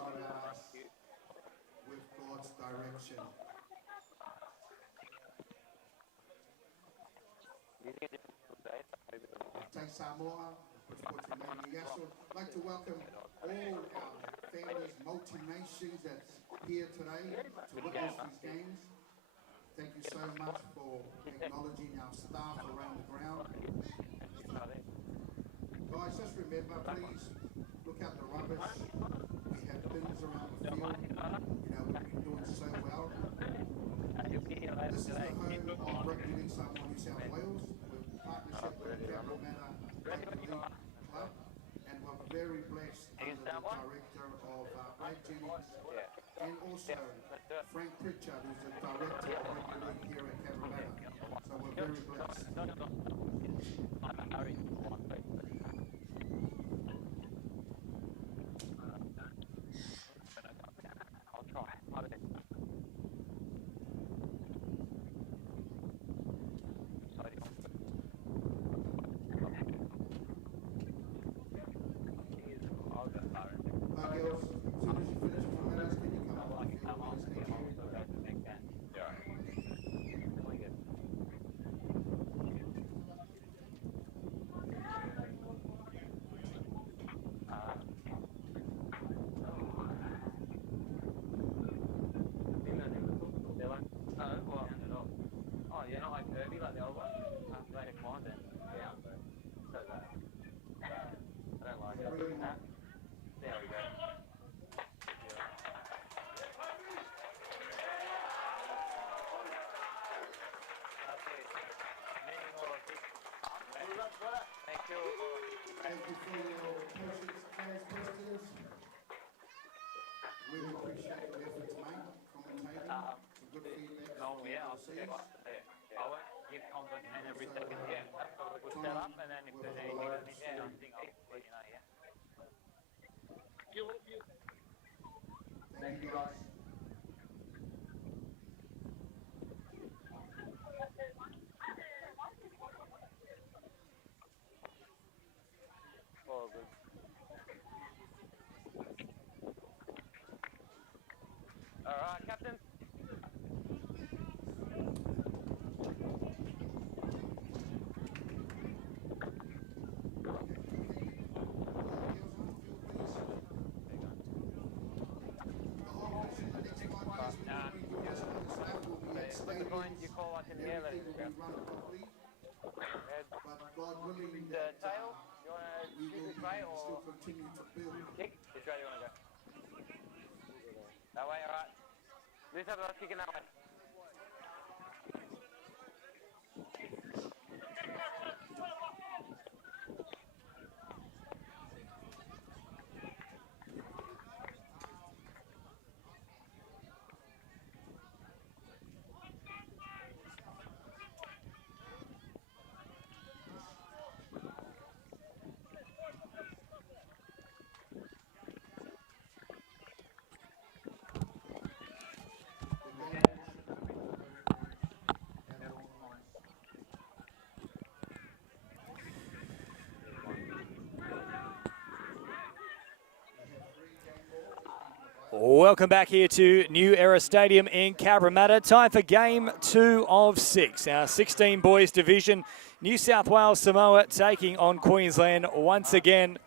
not about us, with God's direction. Tai Samoa, I'd like to welcome all our families, multi-nations that's here today to witness these games. Thank you so much for acknowledging our staff around the ground. Guys, just remember, please look out the rubbish. We have bins around the field. You know, we've been doing so well. This is the home of Rugby League Samoa New South Wales, with partnership with Cabramatta Rugby League Club, and we're very blessed under the director of Brad Jennings and also Frank Pritchard, who's the director of Rugby League here at Cabramatta. So we're very blessed. Girls, as soon as you finish from that, can you come up? Oh, yeah, not like Kirby, like the old one. They declined it. Yeah. So that. I don't like it. There we go. Thank you. Thank you for your patience, players, questions. Really appreciate your efforts, mate. Commentating, some good feedback. I won't give compliment every second. Yeah, we'll set up, and then if there's anything that needs to be done, I'll let you know, yeah? Thank you, guys. All good. All right, Captain. You call like in the air, let it go. But God willing, The tail, you want to we shoot will this way or still continue to build. kick? Which way do you want to go? That way, alright. This side, let's kick it that way. Welcome back here to New Era Stadium in Cabramatta. Time for game 2 of 6. Our 16 boys division. New South Wales Samoa taking on Queensland once again.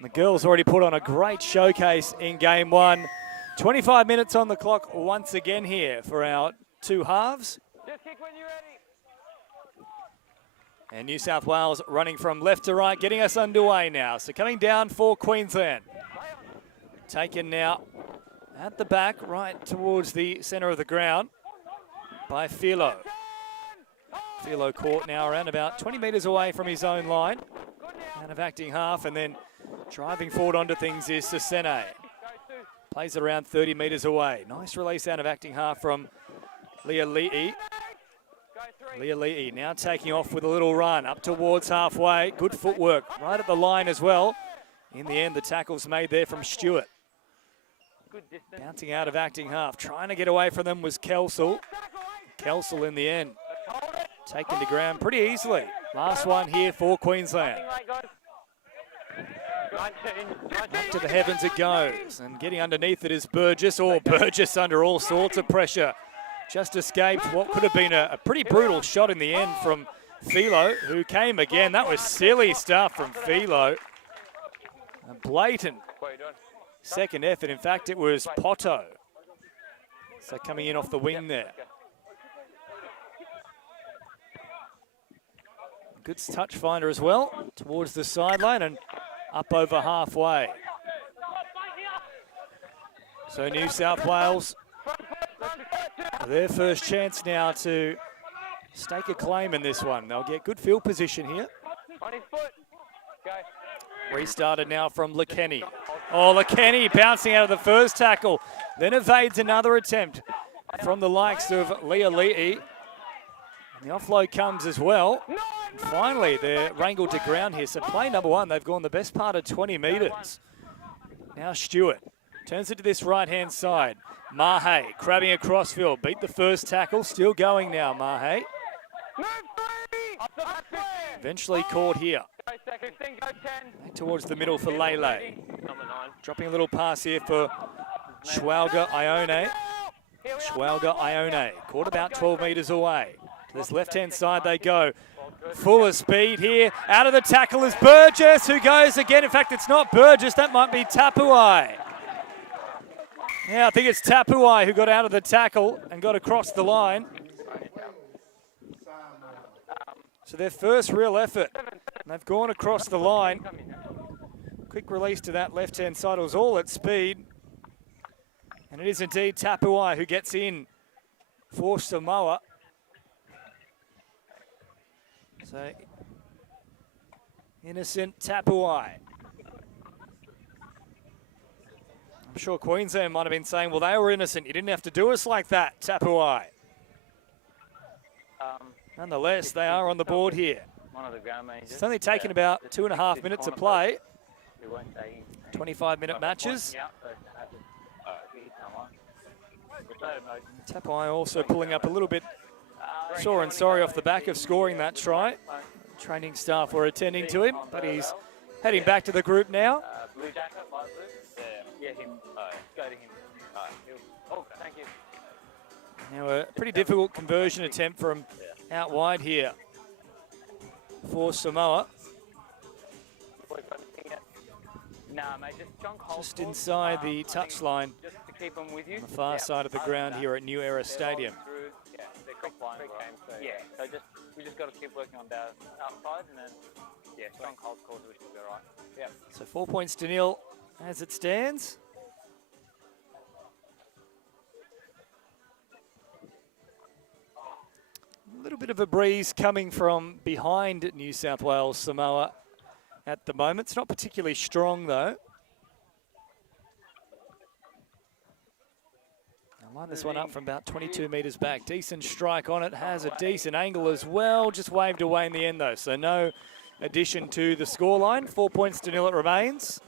The girls already put on a great showcase in game 1. 25 minutes on the clock once again here for our two halves. Just kick when you're ready. And New South Wales running from left to right, getting us underway now. So coming down for Queensland. Taken now at the back, right towards the centre of the ground by Philo. Philo caught now around about 20 metres away from his own line. Out of acting half, and then driving forward onto things is Sasene. Plays it around 30 metres away. Nice release out of acting half from Leah Leahy. Leah Leahy now taking off with a little run up towards halfway. Good footwork right at the line as well. In the end, the tackle's made there from Stewart. Bouncing out of acting half. Trying to get away from them was Kelsall. Kelsall in the end. Taken to ground pretty easily. Last one here for Queensland. Up to the heavens it goes, and getting underneath it is Burgess, or Burgess under all sorts of pressure. Just escaped what could have been a pretty brutal shot in the end from Philo, who came again. That was silly stuff from Philo. A blatant second effort. In fact, it was Poto. So coming in off the wing there. Good touch finder as well towards the sideline and up over halfway. So New South Wales, their first chance now to stake a claim in this one. They'll get good field position here. Restarted now from LeKenny. Oh, LeKenny bouncing out of the first tackle, then evades another attempt from the likes of Leali'i. And the offload comes as well. And finally, they're wrangled to ground here. So play number one, they've gone the best part of 20 metres. Now Stewart turns it to this right-hand side. Mahe crabbing across field, beat the first tackle, still going now, Mahe. Eventually caught here. Back towards the middle for Lele. Dropping a little pass here for Schwalger Ione. Schwalger Ione, caught about 12 metres away. To this left-hand side they go. Full of speed here. Out of the tackle is Burgess, who goes again. In fact, it's not Burgess, that might be Tapuai. Yeah, I think it's Tapuai who got out of the tackle and got across the line. So their first real effort, and they've gone across the line. Quick release to that left-hand side. It was all at speed. And it is indeed Tapuai who gets in for Samoa. So, innocent Tapuai. I'm sure Queensland might have been saying, well, they were innocent. You didn't have to do us like that, Tapuai. Nonetheless, they are on the board here. It's only taken about 2.5 minutes of play. 25-minute matches. Tapuai also pulling up a little bit sore and sorry off the back of scoring that try. Training staff were attending to him, but he's heading back to the group now. Now a pretty difficult conversion attempt from out wide here for Samoa. Just inside the touchline on the far side of the ground here at New Era Stadium. Yeah, so we just got to keep working on the outside, and then strong cold calls, which will be all right. Yeah. So 4 points to nil as it stands. A little bit of a breeze coming from behind New South Wales Samoa at the moment. It's not particularly strong though. Line this one up from about 22 metres back. Decent strike on it, has a decent angle as well. Just waved away in the end though, so no addition to the scoreline. 4 points to nil it remains.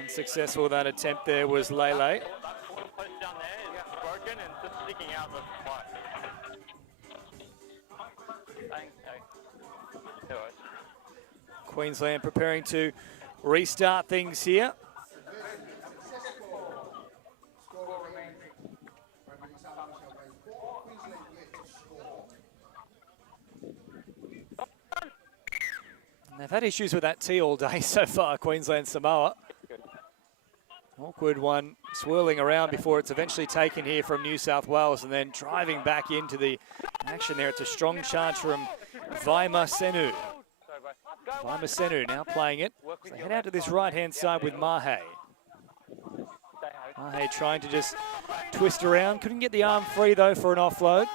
Unsuccessful that attempt there was Lele. Queensland preparing to restart things here. And they've had issues with that tee all day so far, Queensland Samoa. Awkward one swirling around before it's eventually taken here from New South Wales and then driving back into the action there. It's a strong charge from Vaimasenu. Vaimasenu now playing it. So head out to this right-hand side with Mahe. Mahe trying to just twist around. Couldn't get the arm free, though, for an offload.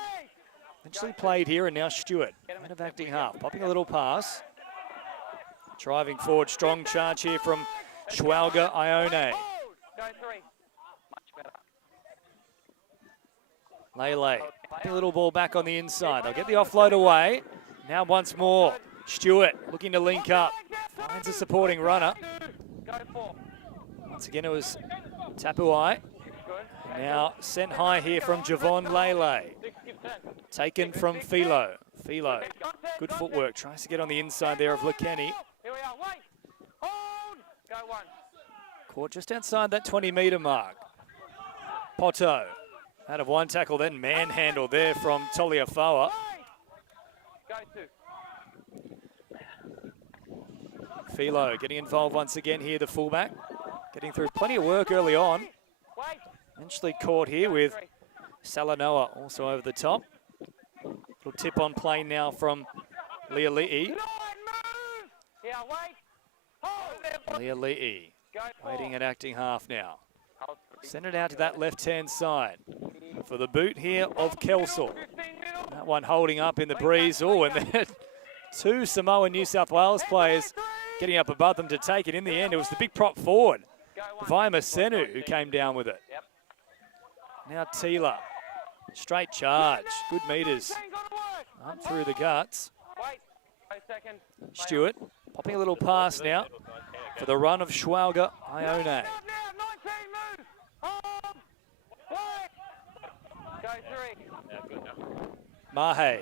Eventually played here, and now Stewart, out of acting half, popping a little pass. Driving forward, strong charge here from Schwalger Ione. Lele, a little ball back on the inside. They'll get the offload away. Now once more, Stewart looking to link up. Finds a supporting runner. Once again, it was Tapuai. Now sent high here from Javon Lele. Taken from Philo. Philo, good footwork. Tries to get on the inside there of Lekeni. Here we are, wait! Hold! Go one. Caught just outside that 20-metre mark. Poto out of one tackle, then manhandled there from Toliafoa. Go two. Philo getting involved once again here, the fullback. Getting through plenty of work early on. Wait. Eventually caught here with Salanoa also over the top. Little tip on play now from Leali'i. Yeah, wait. Hold. Leali'i Go waiting at acting half now. Send it out to that left-hand side for the boot here of Kelsall. That one holding up in the breeze. Oh, and then two Samoa New South Wales players getting up above them to take it. In the end, it was the big prop forward, Vaima Senu, who came down with it. Now Tila, straight charge, good meters up through the guts. Stewart popping a little pass now for the run of Schwalger Ione. Mahe.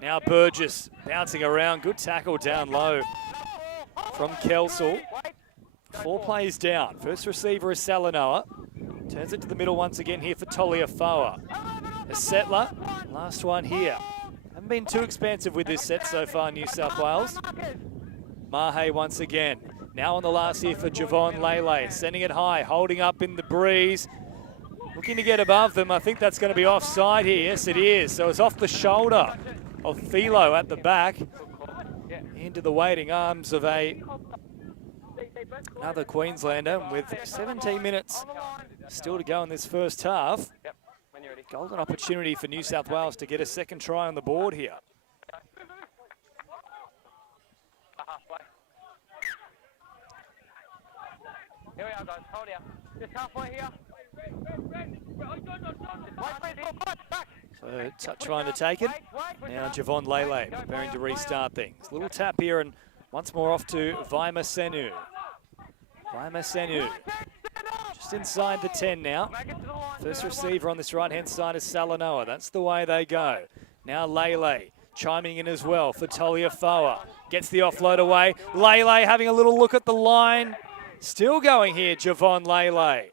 Now Burgess bouncing around. Good tackle down low from Kelsall. 4 plays down. First receiver is Salanoa. Turns it to the middle once again here for Toliafoa. A settler. Last one here. Haven't been too expansive with this set so far, New South Wales. Mahe once again. Now on the last here for Javon Lele. Sending it high, holding up in the breeze. Looking to get above them. I think that's going to be offside here. Yes, it is. So it's off the shoulder of Philo at the back. Into the waiting arms of another Queenslander with 17 minutes still to go in this first half. Golden opportunity for New South Wales to get a second try on the board here. Here we are, guys. Hold here. Just halfway here. So trying to take it. Now Javon Lele preparing to restart things. Little tap here and once more off to Vaima Senu. Vaima Senu just inside the 10 now. First receiver on this right-hand side is Salanoa. That's the way they go. Now Lele chiming in as well for Toliafoa. Gets the offload away. Lele having a little look at the line. Still going here, Javon Lele.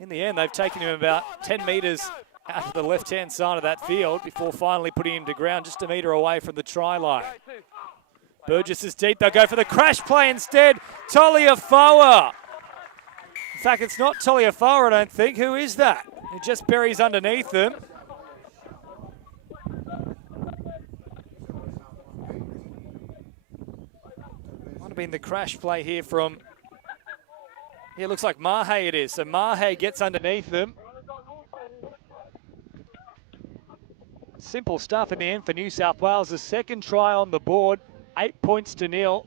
In the end, they've taken him about 10 metres out to the left-hand side of that field before finally putting him to ground just a metre away from the try line. Burgess is deep. They'll go for the crash play instead. Toliafoa. In fact, it's not Toliafoa, I don't think. Who is that? Who just buries underneath them. Might have been the crash play here from... Yeah, it looks like Mahe it is. So Mahe gets underneath them. Simple stuff in the end for New South Wales. The second try on the board, 8 points to 0.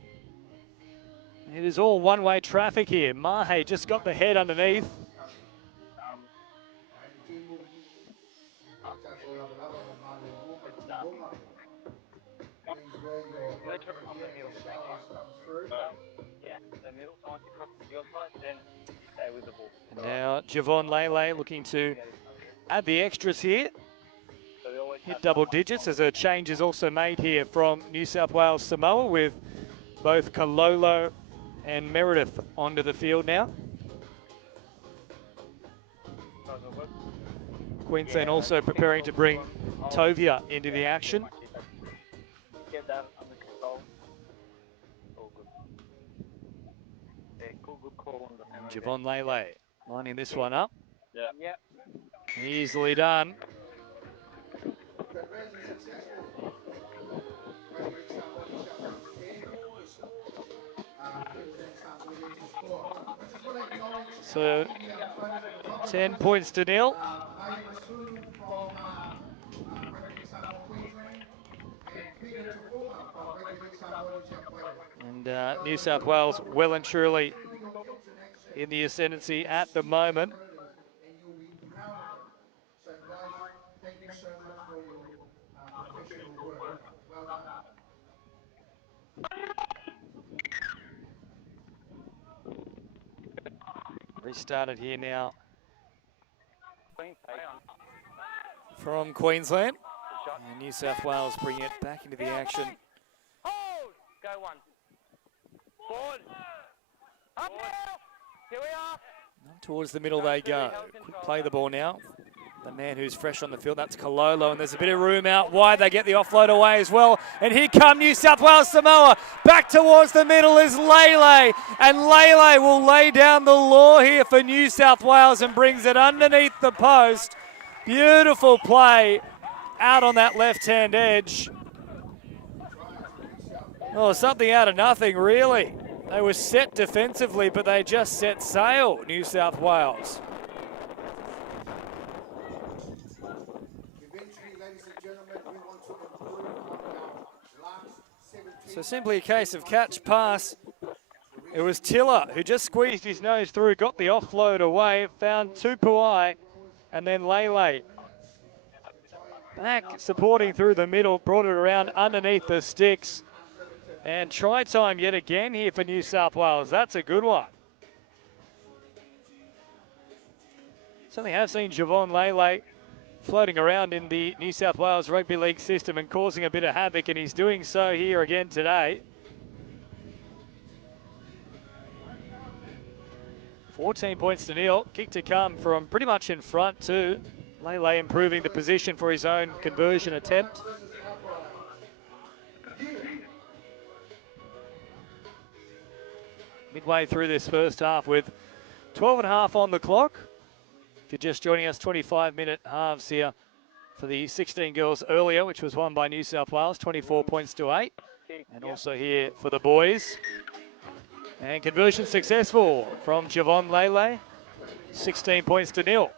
It is all one-way traffic here. Mahe just got the head underneath. And now Javon Lele looking to add the extras here. Hit double digits as a change is also made here from New South Wales Samoa with both Kalolo and Meredith onto the field now. Queensland also preparing to bring Tovia into the action. Get that under control. All good. Yeah, good call on the Javon Lele lining this one up. Yeah. Easily done. So 10 points to 0. And New South Wales well and truly in the ascendancy at the moment. So guys, thank you so much for your professional work. Well done. Restarted here now Clean take. from Queensland. And New South Wales bring it back into the action. Hold! Go one. Forward. Up now! Here we are. Towards the middle they go. Quick play the ball now. The man who's fresh on the field, that's Kololo, and there's a bit of room out wide. They get the offload away as well. And here come New South Wales Samoa. Back towards the middle is Lele. And Lele will lay down the law here for New South Wales and brings it underneath the post. Beautiful play out on that left-hand edge. Oh, something out of nothing, really. They were set defensively, but they just set sail, New South Wales. So simply a case of catch pass. It was Tiller who just squeezed his nose through, got the offload away, found Tupuai, and then Lele back supporting through the middle, brought it around underneath the sticks. And try time yet again here for New South Wales. That's a good one. Certainly have seen Javon Lele floating around in the New South Wales Rugby League system and causing a bit of havoc, and he's doing so here again today. 14 points to nil. Kick to come from pretty much in front too. Lele improving the position for his own conversion attempt. Midway through this first half with 12.5 on the clock. If you're just joining us, 25-minute halves here for the 16 girls earlier, which was won by New South Wales, 24 points to 8. And also here for the boys. And conversion successful from Javon Lele, 16 points to nil.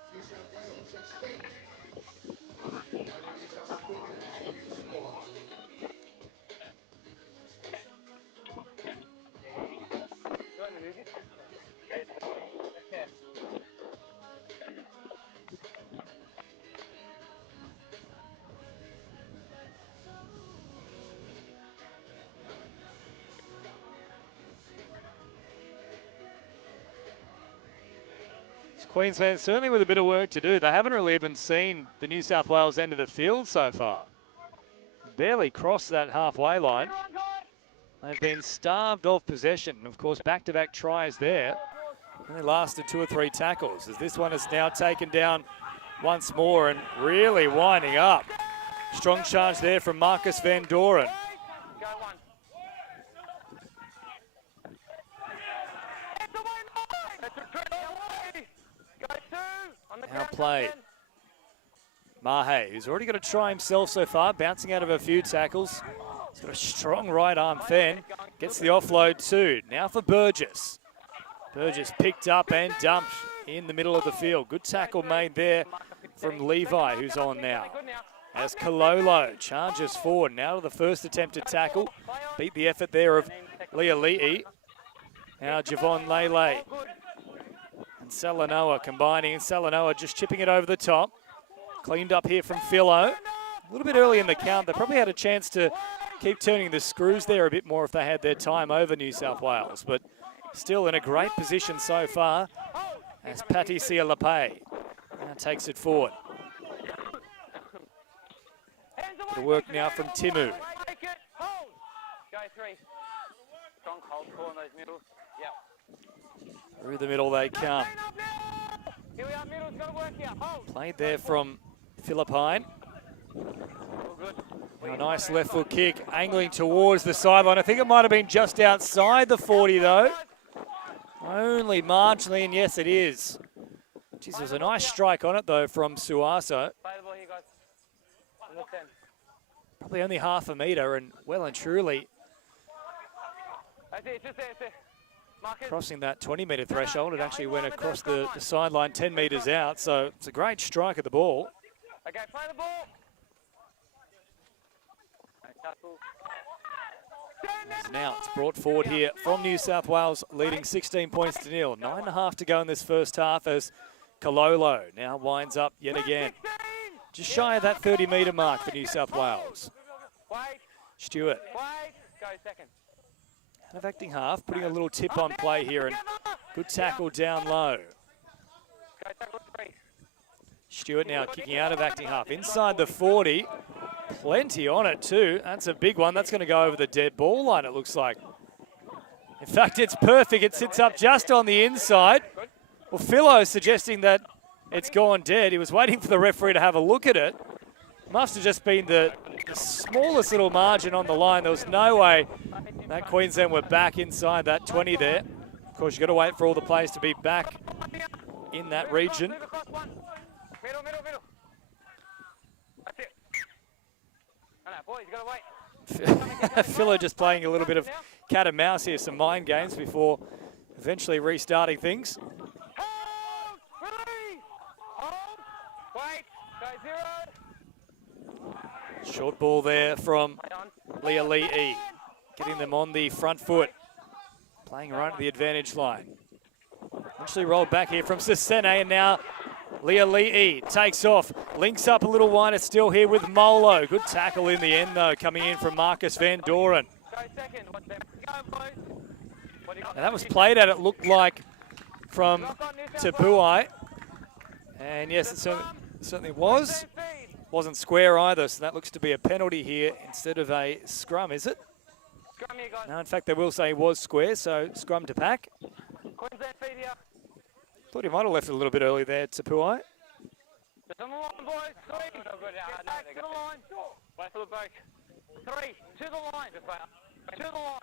Queensland certainly with a bit of work to do. They haven't really even seen the New South Wales end of the field so far. Barely crossed that halfway line. They've been starved of possession. Of course, back-to-back tries there. Only lasted 2 or 3 tackles, as this one is now taken down once more and really winding up. Strong charge there from Marcus Van Doren. Now played. Mahe, who's already got a try himself so far, bouncing out of a few tackles. He's got a strong right arm Fenn. Gets the offload too. Now for Burgess. Burgess picked up and dumped in the middle of the field. Good tackle made there from Levi, who's on now. As Kololo charges forward now to the first attempted tackle. Beat the effort there of Leali'i. Now Javon Lele. And Salanoa combining, and Salanoa just chipping it over the top. Cleaned up here from Philo. A little bit early in the count. They probably had a chance to keep turning the screws there a bit more if they had their time over New South Wales. But still in a great position so far as Patricia Lape now takes it forward. Bit of work now from Timu. Go 3. Strong hold core in those middles. Yep. Through the middle they come. Here we are, middle's got to work here. Hold. Played there from Philippine. All good. A nice left foot kick, angling towards the sideline. I think it might have been just outside the 40 though. Only marginally, and yes it is. Jeez, there was a nice strike on it though from Suaso. Play the ball here, guys. On the 10. Probably only half a metre, and well and truly That's it, just there, it's there. Marcus. crossing that 20-metre threshold. It actually went across the sideline 10 metres out, so it's a great strike at the ball. Okay, play the ball. Tackle. As now it's brought forward here from New South Wales, leading 16 points to nil. 9.5 to go in this first half as Kololo now winds up yet again. Just shy of that 30-metre mark for New South Wales. Wait, Stewart, wait. Go second. out of acting half, putting a little tip on play here and Good tackle down low. Go tackle 3. Stewart now kicking out of acting half. Inside the 40. Plenty on it too. That's a big one. That's going to go over the dead ball line, it looks like. In fact, it's perfect. It sits up just on the inside. Well, Philo suggesting that it's gone dead. He was waiting for the referee to have a look at it. Must have just been the smallest little margin on the line. There was no way that Queensland were back inside that 20 there. Of course, you've got to wait for all the players to be back in that region. Middle. That's it. No, boys, you got to wait. Philo just playing a little bit of cat and mouse here, some mind games before eventually restarting things. Hold! Release! Hold! Wait! Go 0. Short ball there from Leah Lee, getting them on the front foot, playing right at the advantage line. Eventually rolled back here from Sisene, and now Leah Lee takes off, links up a little wide. It's still here with Molo. Good tackle in the end though, coming in from Marcus Van Doren. Go second. Watch them. Go, boys. What do you got? And that was played at, it looked like, from Tapuai. And yes, it certainly was. Wasn't square either, so that looks to be a penalty here instead of a scrum, is it? Scrum here, guys. No, in fact, they will say it was square, so scrum to pack. Queensland feed here. Thought he might have left it a little bit early there, Tapuai. Just on the line, boys. 3. Get back to the line. Wait for the break. 3. To the line. To the line.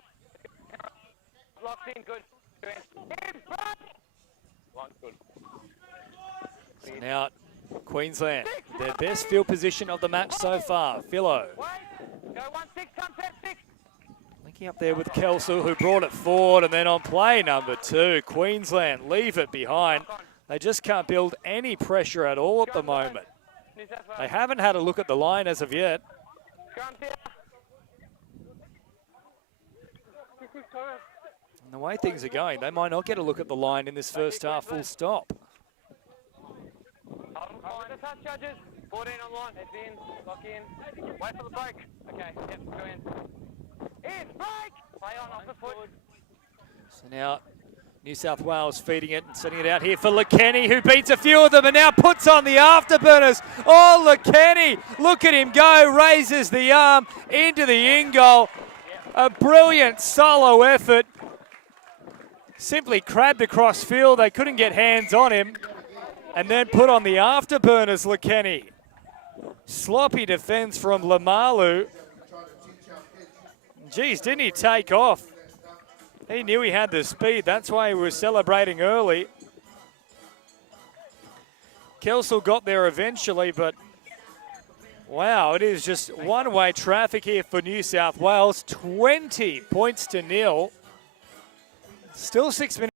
Locked in. Good. In front. Line's good. So now, Queensland, their best field position of the match so far. Philo. Wait. Go 1-6. Come set 6. Linking up there with Kelso, who brought it forward, and then on play number 2, Queensland leave it behind. They just can't build any pressure at all at the moment. They haven't had a look at the line as of yet. Scrum here. And the way things are going, they might not get a look at the line in this first half full stop. Hold the touch, judges. 14 on line. Heads in. Lock in. Wait for the break. Okay. Yep. Go in. In. Break. Play on off the foot. So now New South Wales feeding it and sending it out here for LeKenny, who beats a few of them and now puts on the afterburners. Oh, LeKenny, look at him go, raises the arm into the in goal. A brilliant solo effort. Simply crabbed across field. They couldn't get hands on him. And then put on the afterburners, LeKenny. Sloppy defense from Lamalu. Geez, didn't he take off? He knew he had the speed. That's why he was celebrating early. Kelso got there eventually, but wow, it is just one-way traffic here for New South Wales. 20 points to nil. Still 6 minutes.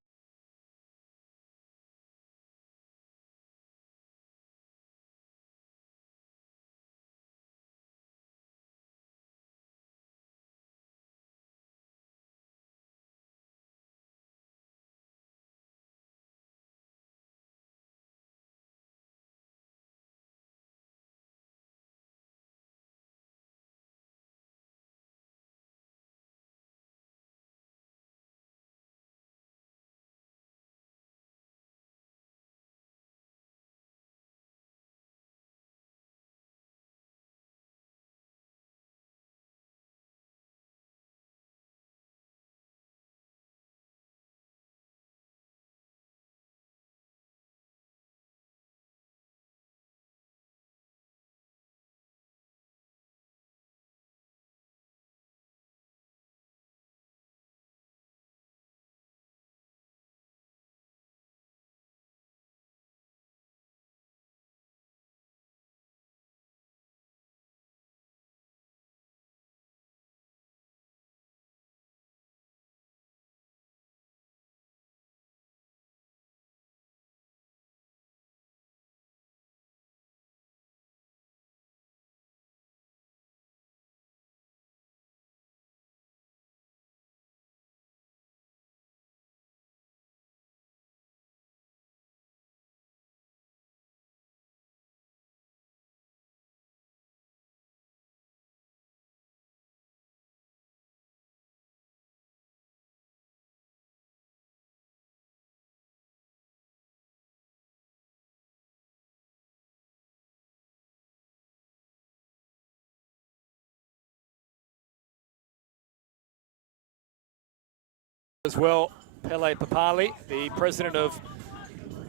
as well, Pele Papali, the president of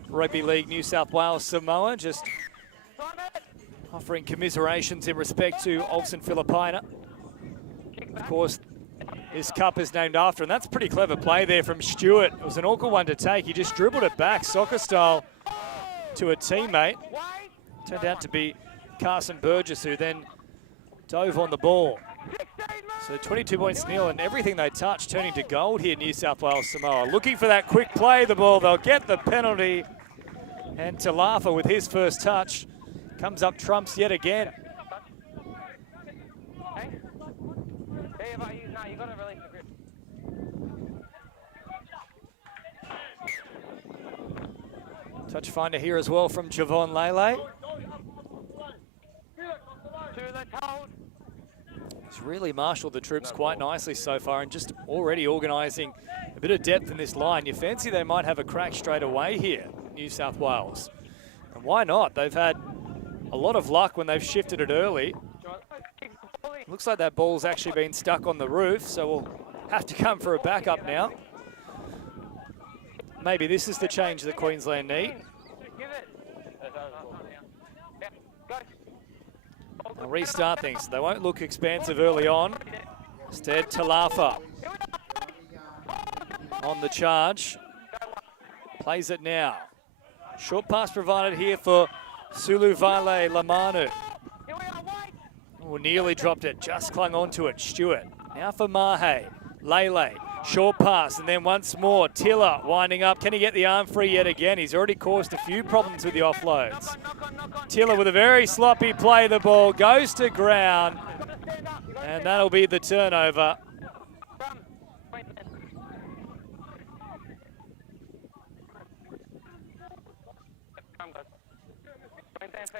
Rugby League New South Wales Samoa, just offering commiserations in respect to Olsen Filipina. Of course, this cup is named after, and that's a pretty clever play there from Stewart. It was an awkward one to take. He just dribbled it back, soccer style, to a teammate. Turned out to be Carson Burgess, who then dove on the ball. So 22 points to nil, and everything they touch turning to gold here, New South Wales Samoa. Looking for that quick play, the ball. They'll get the penalty. And Talafa with his first touch comes up trumps yet again. Touch finder here as well from Javon Lele. He's really marshalled the troops quite nicely so far and just already organising a bit of depth in this line. You fancy they might have a crack straight away here, New South Wales. And why not? They've had a lot of luck when they've shifted it early. Looks like that ball's actually been stuck on the roof, so we'll have to come for a backup now. Maybe this is the change that Queensland need. They'll restart things. They won't look expansive early on. Instead, Talafa on the charge. Plays it now. Short pass provided here for Suluvale Lamanu. Oh, nearly dropped it, just clung onto it. Stewart. Now for Mahe. Lele. Short pass, and then once more, Tiller winding up. Can he get the arm free yet again? He's already caused a few problems with the offloads. Tiller with a very sloppy play. The ball goes to ground, and that'll be the turnover.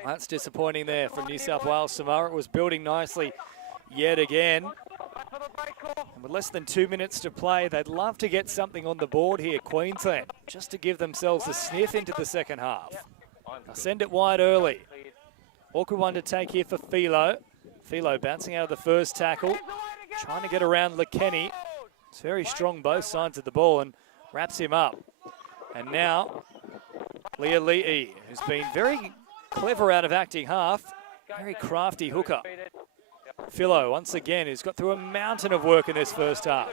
That's disappointing there from New South Wales Samoa. It was building nicely yet again. And with less than 2 minutes to play, they'd love to get something on the board here, Queensland, just to give themselves a sniff into the second half. They'll send it wide early. Awkward one to take here for Philo. Philo bouncing out of the first tackle, trying to get around LeKenny. It's very strong both sides of the ball and wraps him up. And now, Leah Le'e, who's been very clever out of acting half, very crafty hooker. Philo, once again, who's got through a mountain of work in this first half.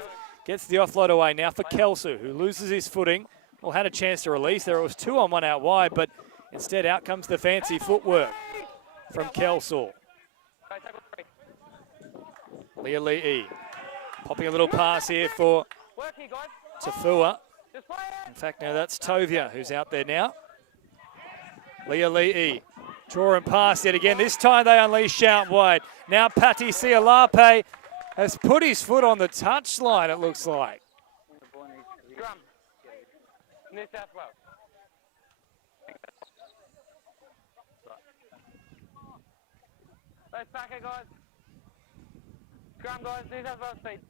Gets the offload away now for Kelso, who loses his footing. Well, had a chance to release there. It was 2 on 1 out wide, but instead out comes the fancy footwork from Kelso. Leah Le'e popping a little pass here for Tafua. In fact, now that's Tovia who's out there now. Leah Le'e. Draw and pass yet again. This time they unleash out wide. Now Pati Sialape has put his foot on the touchline, it looks like. New South Wales. Let's back it, guys. Scrum, guys. New South Wales speed.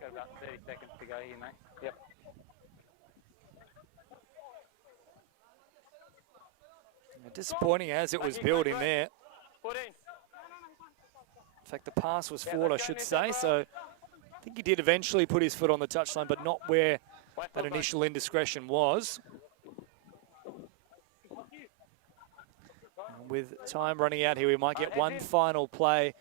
Got about 30 seconds to go here, mate. Yep. Disappointing as it was building there. In fact, the pass was forward, I should say, so I think he did eventually put his foot on the touchline, but not where that initial indiscretion was. And with time running out here, we might get one final play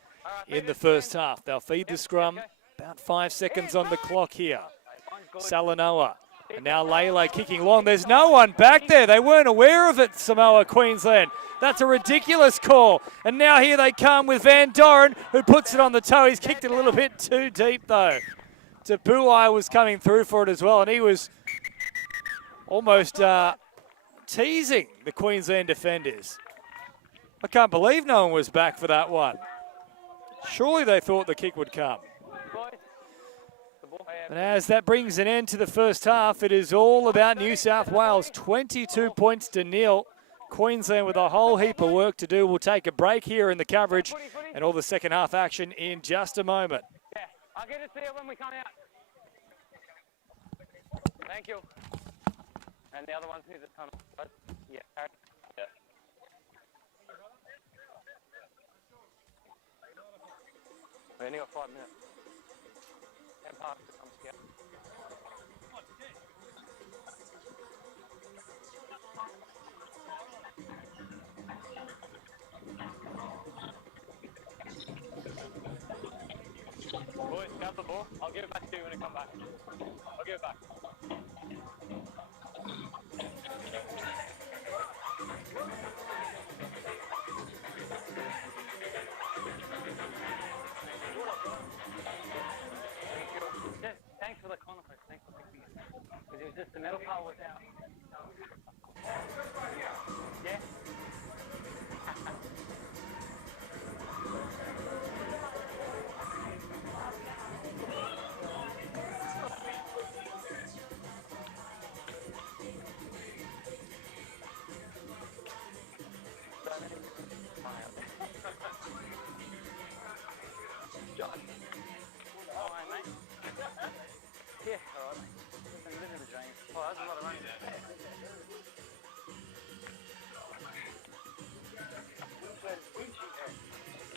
in the first half. They'll feed the scrum. About 5 seconds on the clock here. Salanoa. And now Lele kicking long. There's no one back there. They weren't aware of it, Samoa, Queensland. That's a ridiculous call. And now here they come with Van Doren, who puts it on the toe. He's kicked it a little bit too deep, though. Tapuai was coming through for it as well, and he was almost teasing the Queensland defenders. I can't believe no one was back for that one. Surely they thought the kick would come. And as that brings an end to the first half, it is all about New South Wales. 22 points to nil. Queensland with a whole heap of work to do. We'll take a break here in the coverage and all the second half action in just a moment. Yeah, I'll get to see it when we come out. Thank you. And the other ones need to come. Yeah. Yeah. We only got 5 minutes. 10 past. I'm scared. Boys, grab the ball. I'll give it back to you when I come back. I'll give it back. Thanks for the conference. Thanks for picking it. Because it was just the metal part was out. Yeah. John. All right, mate. Yeah, all right, mate. Listen, live in the drain. Oh, that's a lot of rain.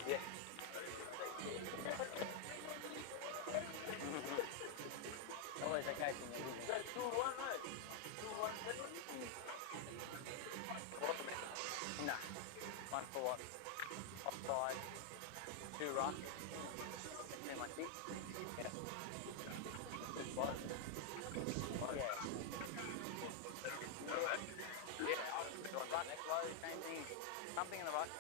Yeah. Always okay from you, isn't it? 2-1, mate. 2-1. Nah. 1 for what? Offside. 2 runs. See my feet? Yeah. Good spot. Yeah. Yeah. Right next low, same thing. Something in the right.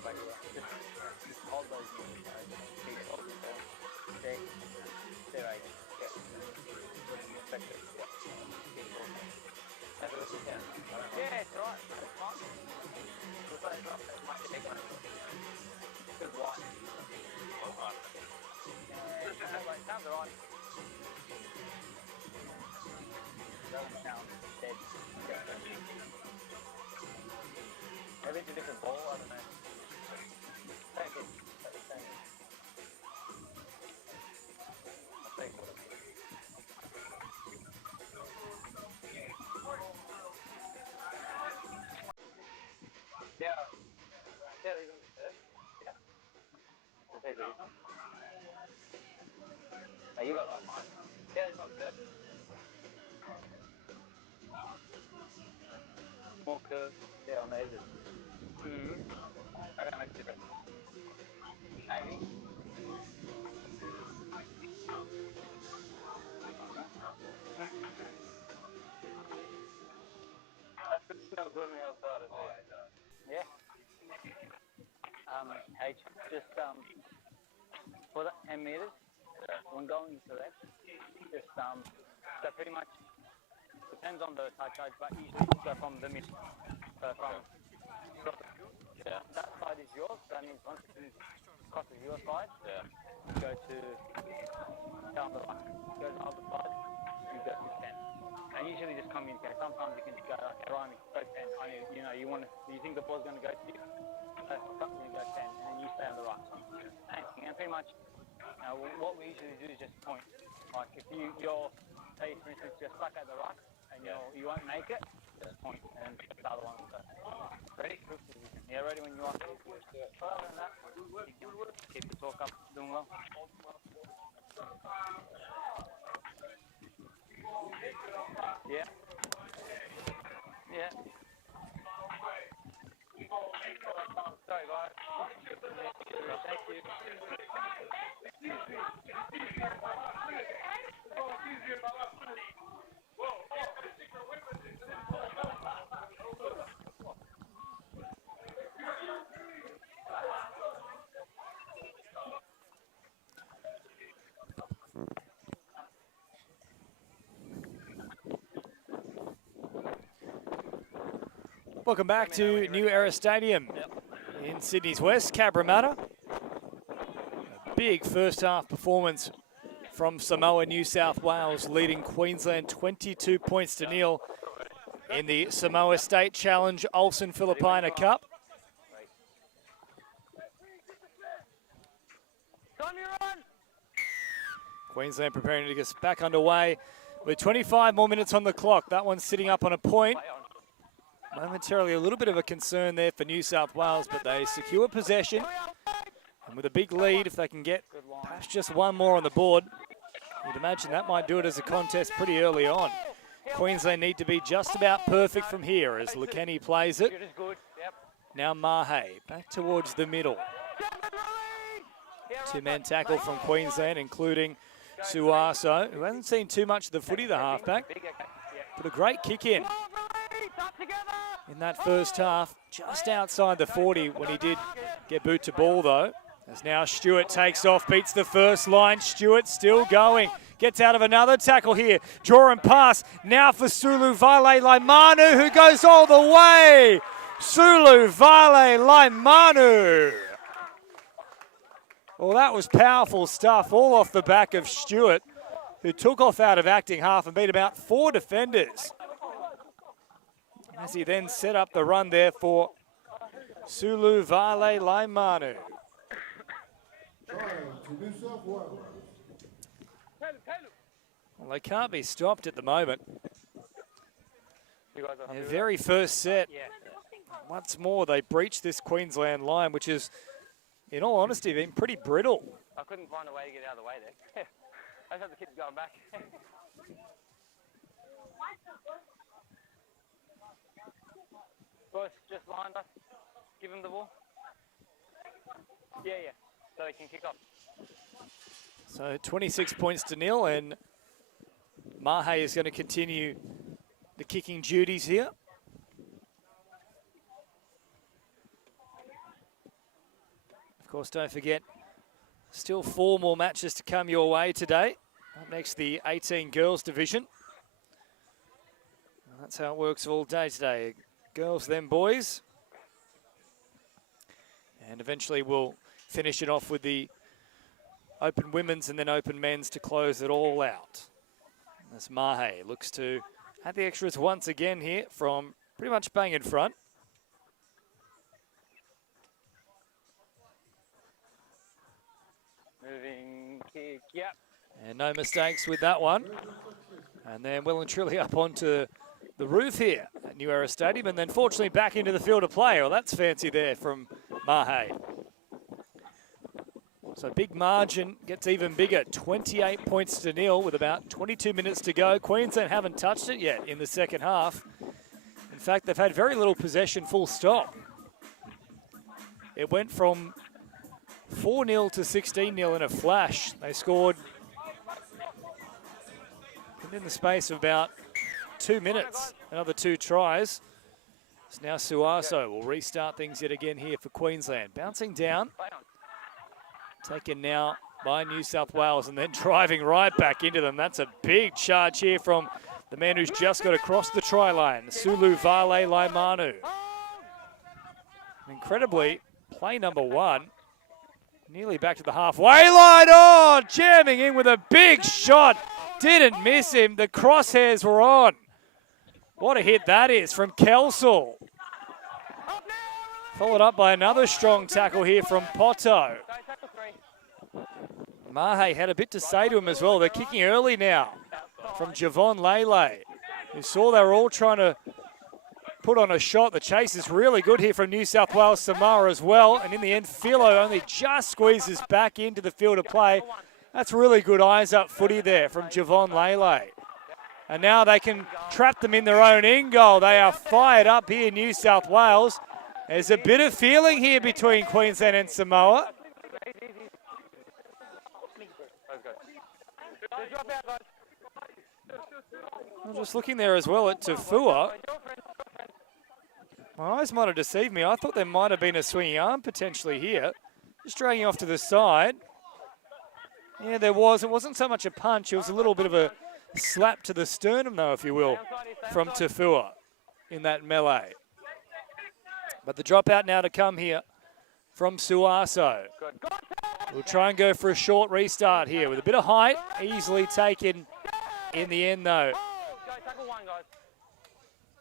But yeah, just hold those things. Keep hold the ball. They're right. Yeah. Respect it. Yeah. Keep hold. Have a look at that. Yeah, it's right. It's fine. Might take one. Good right. Sounds alright. Doesn't sound dead. Maybe it's a different ball, I don't know. Take it. I'll take it. Yeah. Yeah, you can do it. Yeah. Take it. Oh, you got that one. Yeah, it's not good. More curve. Yeah, on the edges. I don't make a difference. Maybe. Yeah. H, just for the 10 meters, when going to that, just so pretty much depends on the side, but usually go from the mid. So from that side is yours. That means once it crosses your side, you go to down the line. Go to the other side, you go to 10. And usually just communicate. Sometimes you can go, okay, Ryan, go 10. You think the ball's going to go to you. So something you go 10, and then you stay on the right. And pretty much, what we usually do is just point. Like if you're, say for instance, you're stuck at the right, and you won't make it, just point, and the other one will go. Ready? Yeah, ready when you are. Other than that, keep the talk up, doing well. Yeah. Yeah. Sorry, guys. Thank you. Welcome back to New Era Stadium in Sydney's West, Cabramatta. A big first half performance from Samoa, New South Wales, leading Queensland 22 points to nil in the Samoa State Challenge Olsen Filipina Cup. Queensland preparing to get back underway with 25 more minutes on the clock. That one's sitting up on a point. Momentarily a little bit of a concern there for New South Wales, but they secure possession. And with a big lead, if they can get perhaps just one more on the board, you'd imagine that might do it as a contest pretty early on. Queensland need to be just about perfect from here as Lukenny plays it. Good is good. Yep. Now Mahe back towards the middle. Two-man tackle from Queensland, including Suaso, who hasn't seen too much of the footy, the halfback. Put a great kick in that first half, just outside the 40 when he did get boot to ball, though. As now Stewart takes off, beats the first line. Stewart still going. Gets out of another tackle here. Draw and pass now for Sulu Vale Laimanu, who goes all the way. Sulu Vale Laimanu. Well, that was powerful stuff, all off the back of Stewart, who took off out of acting half and beat about 4 defenders. As he then set up the run there for Sulu Vale Laimanu. Well, they can't be stopped at the moment. Their very first set, once more, they breached this Queensland line, which is, in all honesty, been pretty brittle. I couldn't find a way to get out of the way there. I just had the kids going back. Boys, just behind us. Give him the ball. Yeah. So he can kick off. So 26 points to nil, and Mahe is going to continue the kicking duties here. Of course, don't forget, still 4 more matches to come your way today. Up next, the 18 girls division. That's how it works all day today. Girls, then boys. And eventually we'll finish it off with the open women's and then open men's to close it all out. As Mahe looks to have the extras once again here from pretty much bang in front. Moving kick, yep. And no mistakes with that one. And then well and truly up onto the roof here at New Era Stadium, and then fortunately back into the field of play. Well, that's fancy there from Mahe. So big margin gets even bigger, 28 points to nil with about 22 minutes to go. Queensland haven't touched it yet in the second half. In fact, they've had very little possession, full stop. It went from 4-0 to 16-0 in a flash. They scored in the space of about 2 minutes, another 2 tries. So now Suaso will restart things yet again here for Queensland. Bouncing down, taken now by New South Wales and then driving right back into them. That's a big charge here from the man who's just got across the try line, Sulu Vale Laimanu. Incredibly, play number 1, nearly back to the halfway line. Oh, jamming in with a big shot. Didn't miss him. The crosshairs were on. What a hit that is from Kelsall. Followed up by another strong tackle here from Poto. Mahe had a bit to say to him as well. They're kicking early now from Javon Lele. You saw they were all trying to put on a shot. The chase is really good here from New South Wales Samoa as well. And in the end, Philo only just squeezes back into the field of play. That's really good eyes up footy there from Javon Lele. And now they can trap them in their own in goal. They are fired up here in New South Wales. There's a bit of feeling here between Queensland and Samoa. I'm just looking there as well at Tafua. My eyes might have deceived me. I thought there might have been a swinging arm potentially here. Just dragging off to the side. Yeah, there was. It wasn't so much a punch. It was a little bit of a slap to the sternum, though, if you will, from Tafua in that melee. But the dropout now to come here from Suaso. We'll try and go for a short restart here with a bit of height. Easily taken in the end, though,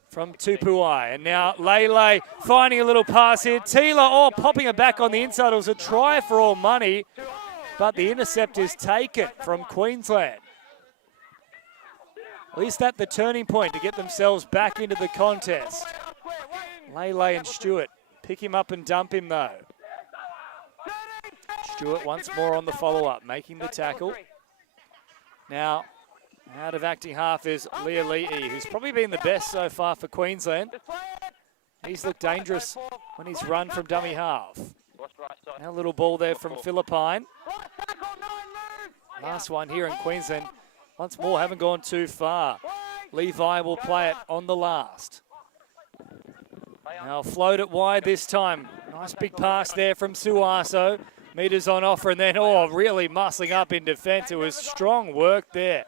from Tupuai. And now Lele finding a little pass here. Tila, popping it back on the inside. It was a try for all money, but the intercept is taken from Queensland. At least at the turning point to get themselves back into the contest. Lele and Stewart pick him up and dump him, though. Stewart once more on the follow-up, making the tackle. Now, Out of acting half is Leah Leahy, who's probably been the best so far for Queensland. He's looked dangerous when he's run from dummy half. Now a little ball there from Philippine. Last one here in Queensland. Once more, haven't gone too far. Levi will play it on the last. Now float it wide this time. Nice big pass there from Suaso. Meters on offer and then, really muscling up in defence. It was strong work there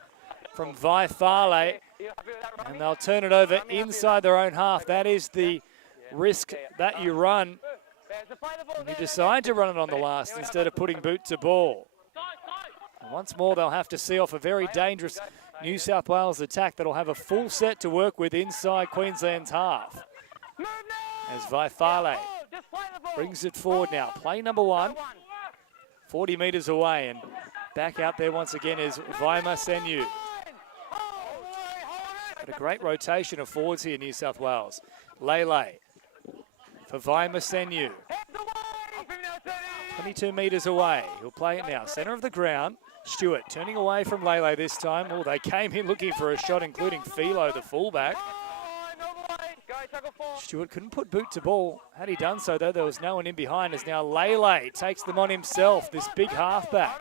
from Vaifale. And they'll turn it over inside their own half. That is the risk that you run when you decide to run it on the last instead of putting boot to ball. And once more, they'll have to see off a very dangerous New South Wales attack that'll have a full set to work with inside Queensland's half. As Vaifale brings it forward now. Play number one, 40 metres away, and back out there once again is Vaima Senyu. Got a great rotation of forwards here, New South Wales. Lele for Vaima Senyu. 22 metres away. He'll play it now. Centre of the ground. Stewart turning away from Lele this time. Oh, they came in looking for a shot, including Philo, the fullback. Stewart couldn't put boot to ball. Had he done so, though, there was no one in behind, as now Lele takes them on himself, this big halfback.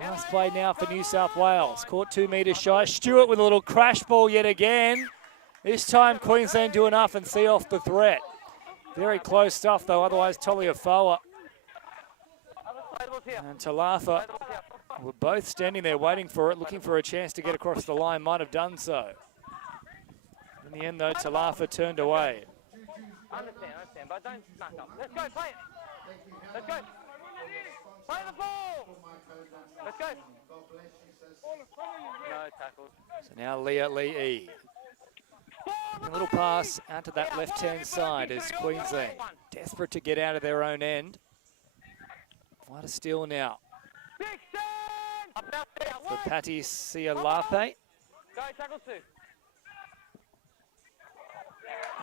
Nice play now for New South Wales. Caught 2 metres shy. Stewart with a little crash ball yet again. This time, Queensland do enough and see off the threat. Very close stuff, though. Otherwise, Toliafoa and Talafa were both standing there waiting for it, looking for a chance to get across the line. Might have done so. In the end, though, Talafa turned away. Understand, but don't smack up. Let's go, play it. Let's go. Play the ball. Let's go. No tackles. So now Leah Leahy. A little pass out to that left-hand side as Queensland desperate to get out of their own end. What a steal now for Patty Sialape. Go, tackle two.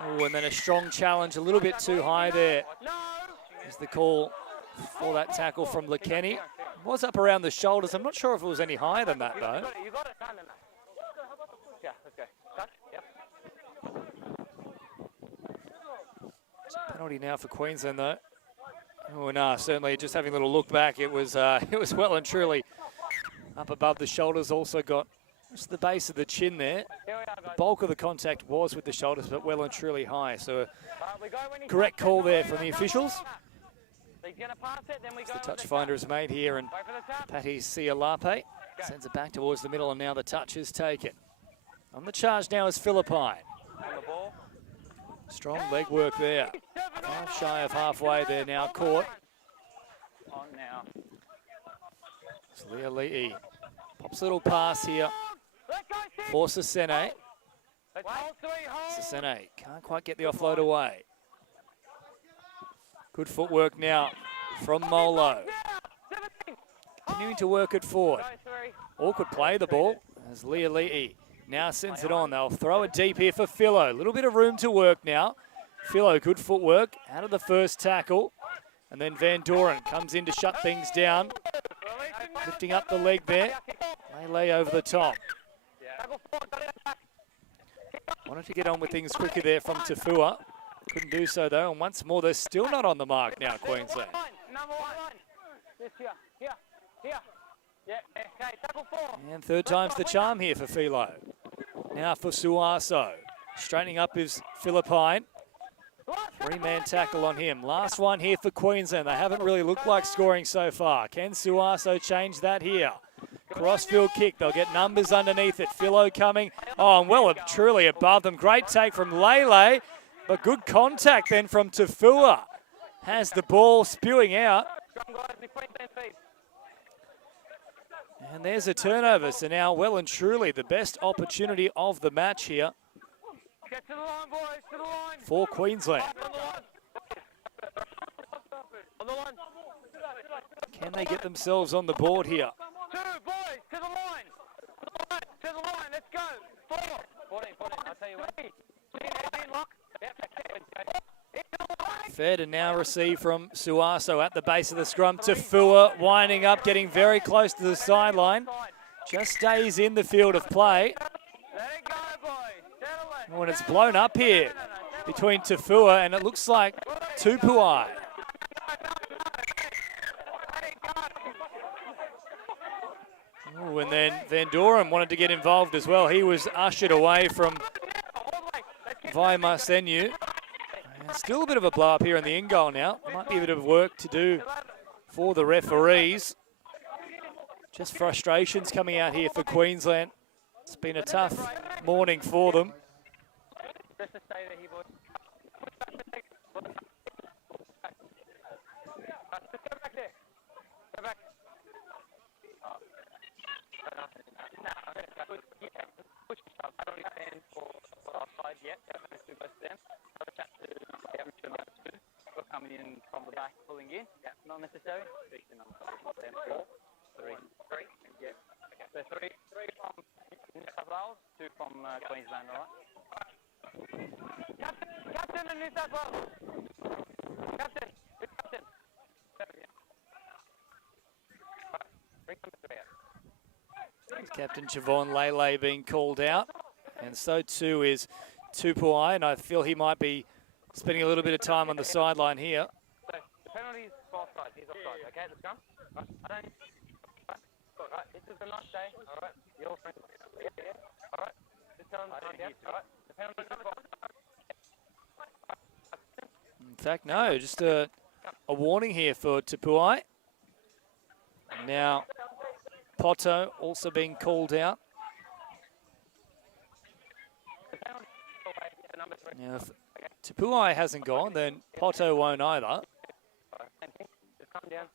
Oh, and then a strong challenge, a little bit too high there. Is the call for that tackle from Lekeni. It was up around the shoulders. I'm not sure if it was any higher than that, though. You got it. Yeah, let's go. Touch. Yep. Penalty now for Queensland, though. Oh, no, certainly just having a little look back, it was well and truly up above the shoulders. Also got just the base of the chin there. The bulk of the contact was with the shoulders, but well and truly high. So a correct call there from the officials. The touch finder is made here, and Patty Sialape sends it back towards the middle, and now the touch is taken. On the charge now is Philippine. Strong leg work there. Half shy of halfway there now, caught. On now. It's Leah Leahy. Pops a little pass here for Sasene. Sasene can't quite get the offload away. Good footwork now from Molo. Continuing to work it forward. All could play the ball as Leah Leahy now sends it on. They'll throw it deep here for Philo. A little bit of room to work now. Philo, good footwork out of the first tackle. And then Van Doren comes in to shut things down. Lifting up the leg there. Lele over the top. Wanted to get on with things quicker there from Tafua. Couldn't do so, though. And once more, they're still not on the mark now, Queensland. And third time's the charm here for Philo. Now for Suaso. Straightening up is Philippine. 3-man tackle on him. Last one here for Queensland. They haven't really looked like scoring so far. Can Suaso change that here? Crossfield kick. They'll get numbers underneath it. Philo coming. Oh, and well and truly above them. Great take from Lele. But good contact then from Tafua. Has the ball spewing out. And there's a turnover. So now well and truly the best opportunity of the match here. Get to the line, boys, to the line. For Queensland. On the line. Can they get themselves on the board here? 2, boys, to the line. To the line, let's go. 4. 14, I'll tell you what. 18, lock. Fed and now receive from Suaso at the base of the scrum. Tafua winding up, getting very close to the sideline. just stays in the field of play. Let it go, boys. Settle it. When it's blown up here between Tafua and it looks like Tupuai. Oh, and then Van Doren wanted to get involved as well. He was ushered away from Vaimasenu. Still a bit of a blow up here in the in goal now. Might be a bit of work to do for the referees. Just frustrations coming out here for Queensland. It's been a tough morning for them. Just to stay there, he boys. Just go back there. Go back. I don't stand for offside yet. Those two both stand. Have a chat to the amateur number 2. We're coming in from the back, pulling in. Yeah, not necessary. 3 to number 3. 3. Yeah. Okay. So 3 from New South Wales, 2 from Queensland, all right? Captain in New South Wales. Captain. Captain. Bring number 3 out. Captain Siobhan Lele being called out, and so too is Tupuai, and I feel he might be spending a little bit of time on the sideline here. So the penalty is for offside. He's offside. Okay, let's go. Right. I don't. Right. This is a nice day. All right. Your friend. Yeah. All right. Just tell him to calm down. All right. The penalty is for offside. In fact, no, just a warning here for Tupuai. Now, Poto also being called out. Now, if Tupuai hasn't gone, then Poto won't either. Just calm down.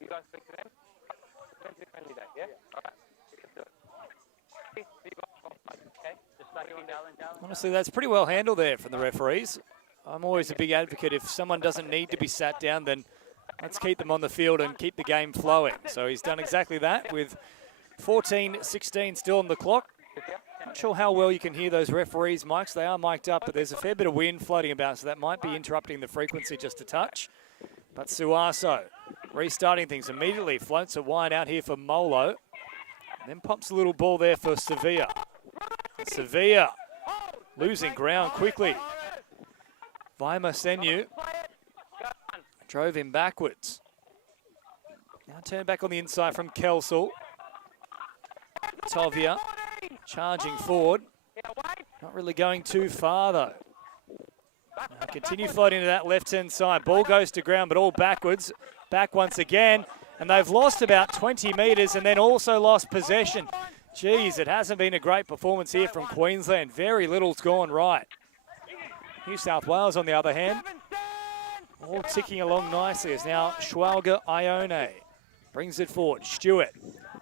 You guys speak to them. Friendly day, yeah? All right. Honestly, that's pretty well handled there from the referees. I'm always a big advocate. If someone doesn't need to be sat down, then let's keep them on the field and keep the game flowing. So he's done exactly that with 14-16 still on the clock. Not sure how well you can hear those referees' mics. They are mic'd up, but there's a fair bit of wind floating about, so that might be interrupting the frequency just a touch. But Suaso restarting things immediately. Floats a wide out here for Molo. And then pops a little ball there for Sevilla. Sevilla losing ground quickly. Vaimasenu drove him backwards. Now turn back on the inside from Kelsall. Tovia charging forward. Not really going too far though. Now continue floating to that left-hand side. Ball goes to ground, but all backwards. Back once again. And they've lost about 20 metres and then also lost possession. Geez, it hasn't been a great performance here from Queensland. Very little's gone right. New South Wales, on the other hand, all ticking along nicely as now Schwalger Ione brings it forward. Stewart,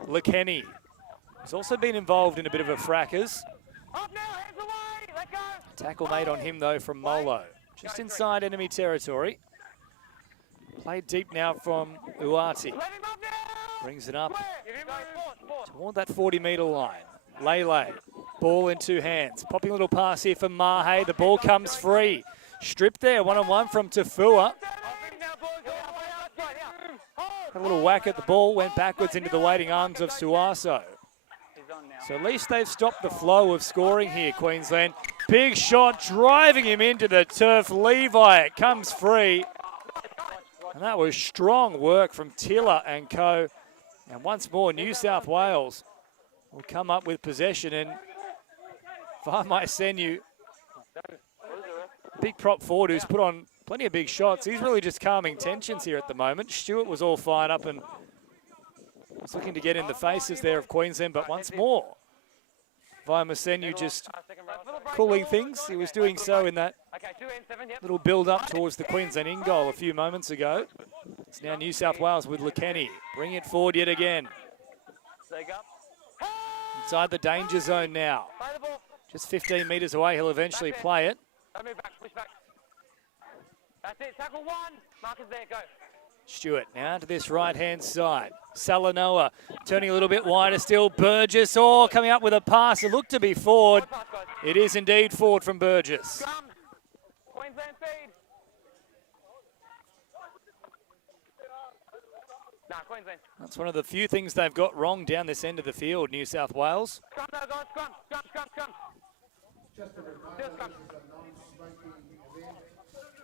LeKenny has also been involved in a bit of a fracas. Tackle made on him though from Molo. Just inside enemy territory. Played deep now from Uati. Brings it up toward that 40-metre line. Lele, ball in 2 hands. Popping a little pass here for Mahe. The ball comes free. Stripped there, one-on-one from Tafua. A little whack at the ball, went backwards into the waiting arms of Suaso. So at least they've stopped the flow of scoring here, Queensland. Big shot, driving him into the turf. Levi, it comes free. And that was strong work from Tiller and co. And once more, New South Wales will come up with possession. And Vaimasenu, big prop forward who's put on plenty of big shots. He's really just calming tensions here at the moment. Stewart was all fired up and was looking to get in the faces there of Queensland. But once more, Vaimasenu just cooling things. He was doing so in that little build-up towards the Queensland in goal a few moments ago. It's now New South Wales with LeKenny. Bring it forward yet again. Inside the danger zone now. Just 15 metres away, he'll eventually play it. Push back. That's it, tackle 1. Marcus there, go. Stewart now to this right-hand side. Salanoa turning a little bit wider still. Burgess, coming up with a pass. It looked to be forward. It is indeed forward from Burgess. Queensland feed. Nah, Queensland. That's one of the few things they've got wrong down this end of the field, New South Wales. Scrum now, guys. Scrum. Just a reminder, this is a non-smoking event.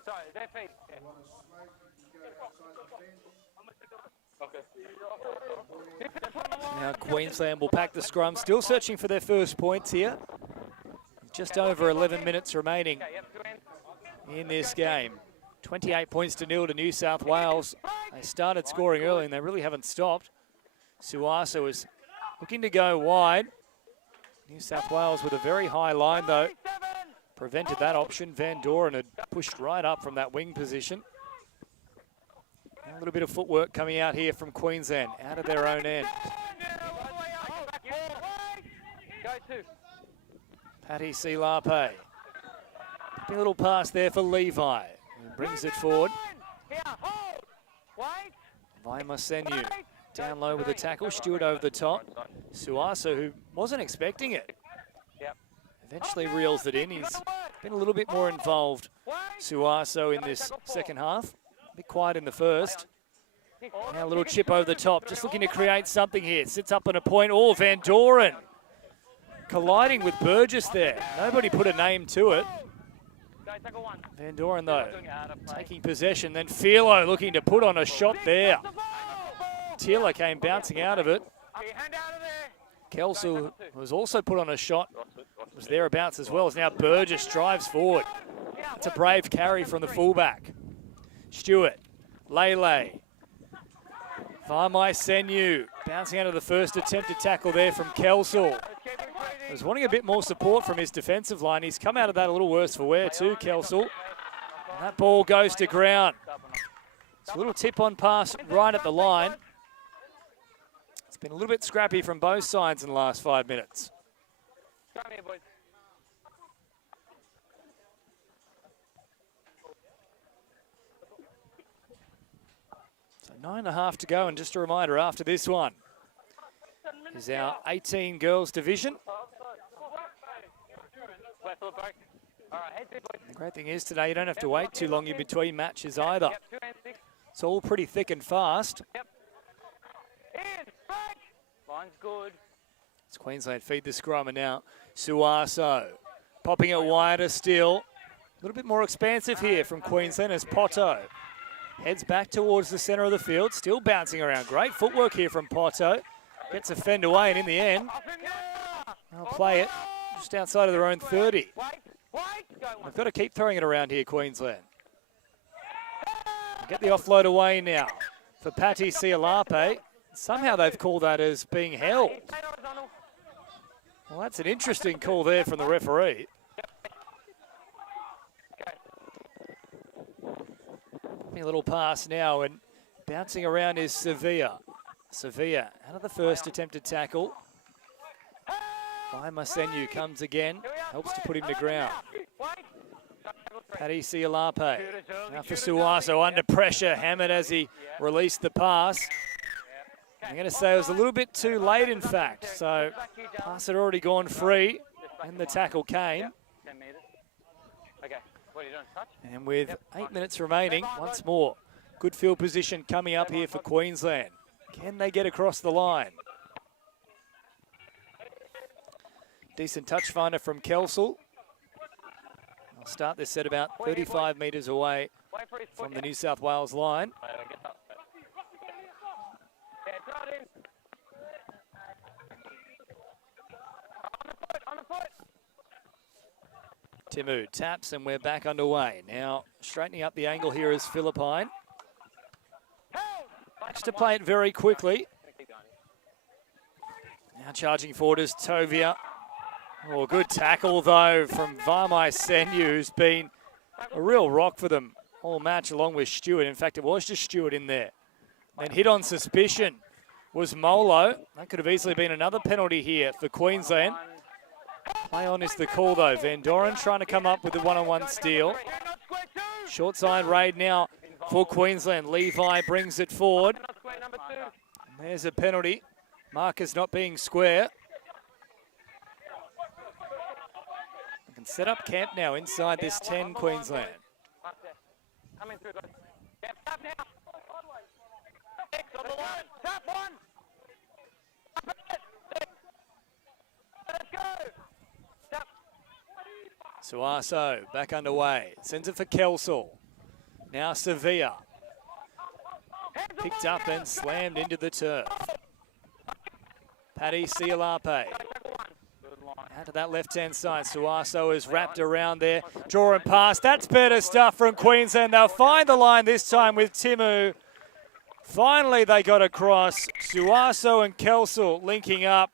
Sorry, their feed. If you want to smoke, you can go outside the fence. Okay. Now Queensland will pack the scrum, still searching for their first points here. Just over 11 minutes remaining Okay, yep, 2 ends. in this game. 28 points to 0 to New South Wales. They started scoring early and they really haven't stopped. Suasa is looking to go wide. New South Wales with a very high line though. Prevented that option. Van Doren had pushed right up from that wing position. A little bit of footwork coming out here from Queensland, out of their own end. Go 2. Patty Silape. A little pass there for Levi. He brings it forward. Here, hold. Wait. Vaima Senyu down low with a tackle. Stewart over the top. Suasa, who wasn't expecting it, Yep. eventually reels it in. He's been a little bit more involved, Suaso, in this second half. A bit quiet in the first. Now a little chip over the top, just looking to create something here. Sits up on a point. Oh, Van Doren colliding with Burgess there. Nobody put a name to it. Go, tackle 1. Van Doren, though, Doing out of play. taking possession. Then Philo looking to put on a shot there. Taylor came bouncing out of it. Hand out of there. Kelso was also put on a shot. Was thereabouts as well as now Burgess drives forward. It's a brave carry from the fullback. Stewart, Lele, Vaimai Senyu bouncing out of the first attempted tackle there from Kelso. Was wanting a bit more support from his defensive line. He's come out of that a little worse for wear too, Kelso. And that ball goes to ground. It's a little tip-on pass right at the line. It's been a little bit scrappy from both sides in the last 5 minutes. Come here, boys. So 9.5 to go, and just a reminder, after this one is our 18 girls division. Wait for the break. All right, head there, boys. The great thing is today you don't have to wait too long in between matches either. Yep, 2 and 6. It's all pretty thick and fast. Yep. In, break. Line's good. It's Queensland feed the scrum, and now Suaso popping it wider still. A little bit more expansive here from Queensland as Poto heads back towards the centre of the field, still bouncing around. Great footwork here from Poto. Gets a fend away, and in the end, Up in there. they'll play it just outside of their own 30. Wait. Go one. They've got to keep throwing it around here, Queensland. Get the offload away now for Patty Sialape. Somehow they've called that as being held. Stay horizontal. Well, that's an interesting call there from the referee. A little pass now, and bouncing around is Sevilla. Sevilla out of the first attempted tackle. Vaima Senyu comes again, helps to put him to ground. Paddy Sialape. Now for Suaso, under pressure, hammered as he released the pass. I'm going to say it was a little bit too late, in fact. So pass had already gone free, and the tackle came. 10 meters. Okay, what are you doing? Touch? And with 8 minutes remaining, once more, good field position coming up here for Queensland. Can they get across the line? Decent touch finder from Kelsall. I'll start this at about 35 metres away Wait for his foot. from the New South Wales line. Yeah, throw it in. On the foot. Timu taps, and we're back underway. Now, straightening up the angle here is Philippine. Likes to play it very quickly. Now charging forward is Tovia. Oh, good tackle, though, from Vaimai Senyu, who's been a real rock for them all match, along with Stewart. In fact, it was just Stewart in there. Then hit on suspicion was Molo. That could have easily been another penalty here for Queensland. Play on is the call, though. Van Doren trying to come up with the one-on-one steal. Short side raid now for Queensland. Levi brings it forward. And there's a penalty. Marcus not being square. They can set up camp now inside this 10, Queensland. Coming through, guys. Yeah, tap now. 6 on the line. Tap 1. Tap it. 6. Let's go. Tap. Suaso back underway. Sends it for Kelsall. Now Sevilla. Picked up and slammed into the turf. Paddy Sialape. Out to that left-hand side. Suaso is wrapped around there. Draw and pass. That's better stuff from Queensland. They'll find the line this time with Timu. Finally, they got across. Suaso and Kelsall linking up.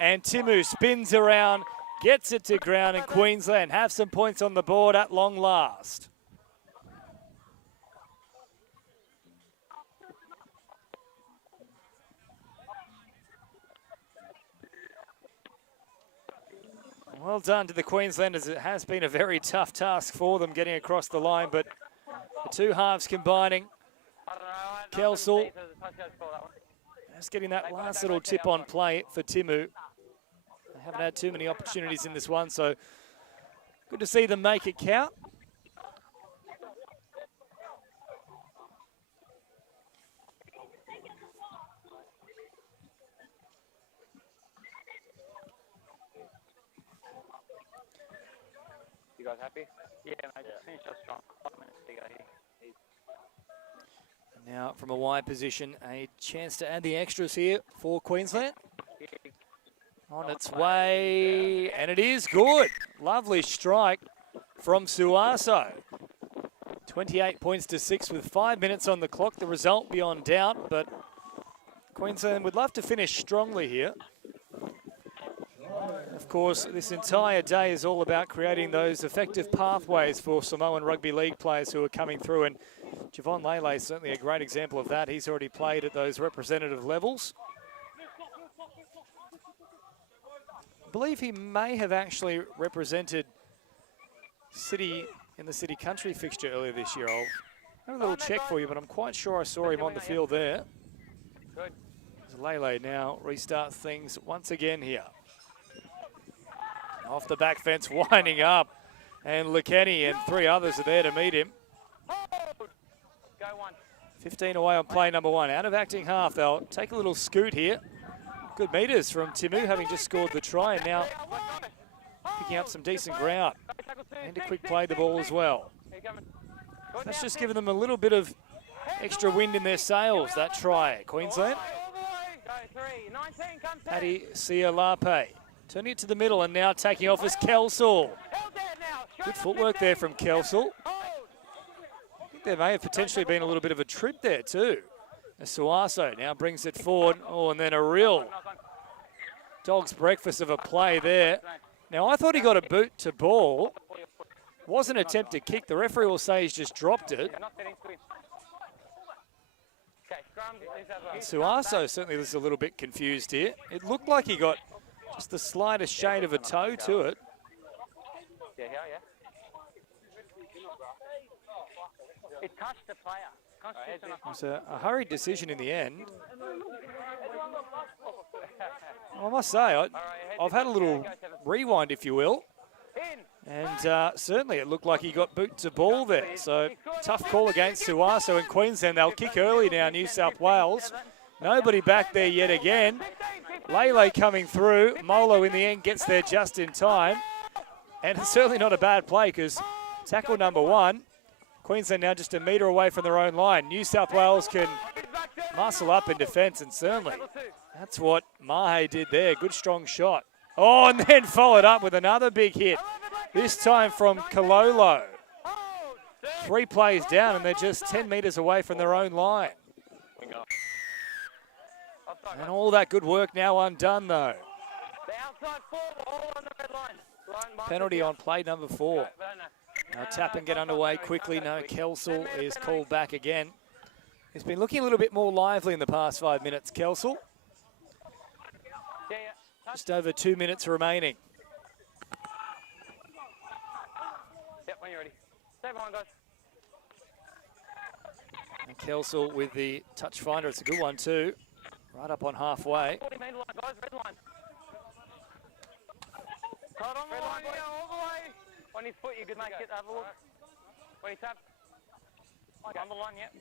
And Timu spins around, gets it to ground, and Queensland have some points on the board at long last. Well done to the Queenslanders. It has been a very tough task for them getting across the line, but the two halves combining. Kelsall just getting that last little tip on play for Timu. They haven't had too many opportunities in this one, so good to see them make it count. You guys happy? Yeah, mate. Just finished us strong. 5 minutes to go here. Now from a wide position, a chance to add the extras here for Queensland. On its way, and it is good. Lovely strike from Suaso. 28 points to 6 with 5 minutes on the clock. The result beyond doubt, but Queensland would love to finish strongly here. Of course, this entire day is all about creating those effective pathways for Samoan Rugby League players who are coming through, and Javon Lele is certainly a great example of that. He's already played at those representative levels. I believe he may have actually represented City in the City Country fixture earlier this year. I'll have a little check for you, but I'm quite sure I saw him on the field there. Good. As Lele now restarts things once again here. Off the back fence, winding up, and Lekeni and 3 others are there to meet him. Go 1. 15 away on play number 1. Out of acting half, they'll take a little scoot here. Good meters from Timu, having just scored the try, and now picking up some decent ground. And a quick play the ball as well. That's just given them a little bit of extra wind in their sails, that try, Queensland. Paddy Sialape. Turning it to the middle and now taking off is Kelsall. Good footwork there from Kelsall. I think there may have potentially been a little bit of a trip there too. As Suaso now brings it forward. Oh, and then a real dog's breakfast of a play there. Now, I thought he got a boot to ball. Was an attempt to kick. The referee will say he's just dropped it. Suaso certainly was a little bit confused here. It looked like he got just the slightest shade of a toe to it. Yeah. It touched the player. It was a hurried decision in the end. I must say, I've had a little rewind, if you will. And certainly it looked like he got boot to ball there. So tough call against Suaso in Queensland. They'll kick early now, New South Wales. Nobody back there yet again. Lele coming through. Molo in the end gets there just in time. And it's certainly not a bad play because tackle number 1. Queensland now just a metre away from their own line. New South Wales can muscle up in defence, and certainly that's what Mahe did there. Good strong shot. Oh, and then followed up with another big hit. This time from Kololo. 3 plays down and they're just 10 metres away from their own line. And all that good work now undone though. Penalty on play number 4. Now tap and get underway quickly. No, Kelsall is called back again. He's been looking a little bit more lively in the past 5 minutes, Kelsall. Just over 2 minutes remaining. Yep, when you're ready. Stay behind, guys. And Kelsall with the touch finder. It's a good one too. Right up on halfway. 40 metre line, guys, red line. Hold on, all the way. On his foot, you could make it have a look. When he taps. On the line, yep.